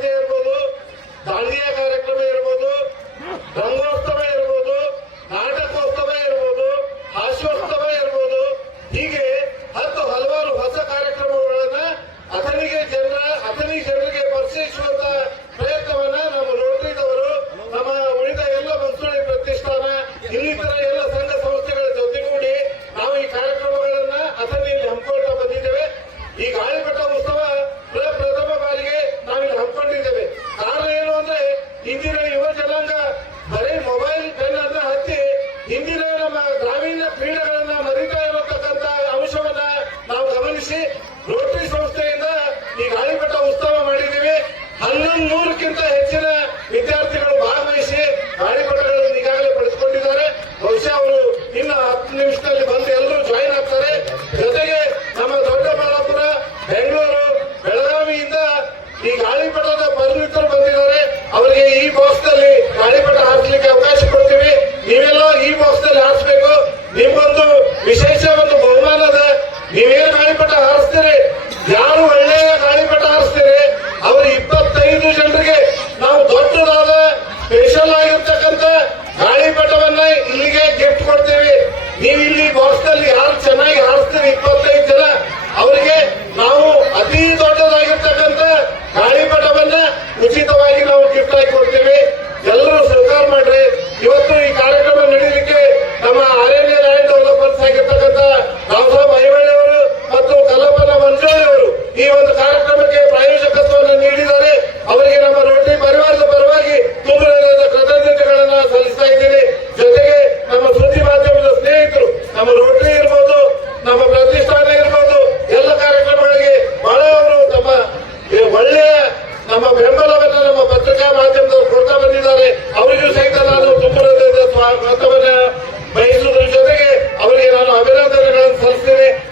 ಪೂಜೆ ಇರ್ಬೋದು ದಾಂಧಿಯ ಕಾರ್ಯಕ್ರಮ ಇರ್ಬೋದು, ರಂಗೋತ್ಸವ ಇರ್ಬೋದು, ನಾಟಕೋತ್ಸವ ಇರ್ಬೋದು, ಹಾಸ್ಯೋತ್ಸವ ಇರ್ಬೋದು. ಹೀಗೆ ಹತ್ತು ಹಲವಾರು ಹೊಸ ಕಾರ್ಯಕ್ರಮಗಳನ್ನ ಅತನಿಗೆ ಜನರ ಅತನಿ ಜನರಿಗೆ ಪರಿಚಯಿಸುವಂತ ಪ್ರಯತ್ನವನ್ನ ನಮ್ಮ ರೋಟರಿದವರು, ನಮ್ಮ ಉಳಿದ ಎಲ್ಲ ಮಂತ್ರಿ ಪ್ರತಿಷ್ಠಾನ, ಇನ್ನಿತರ ಎಲ್ಲ ಸಂಘ ಸಂಸ್ಥೆಗಳ ಜೊತೆಗೂಡಿ ನಾವು ಈ ಕಾರ್ಯಕ್ರಮಗಳನ್ನ ಅತನಿಯಲ್ಲಿ ಹಮ್ಮಿಕೊಳ್ತಾ ಬಂದಿದ್ದೇವೆ. ಈಗ ಉತ್ಸವ ಮಾಡಿದ್ದೀವಿ. ಹನ್ನೊಂದು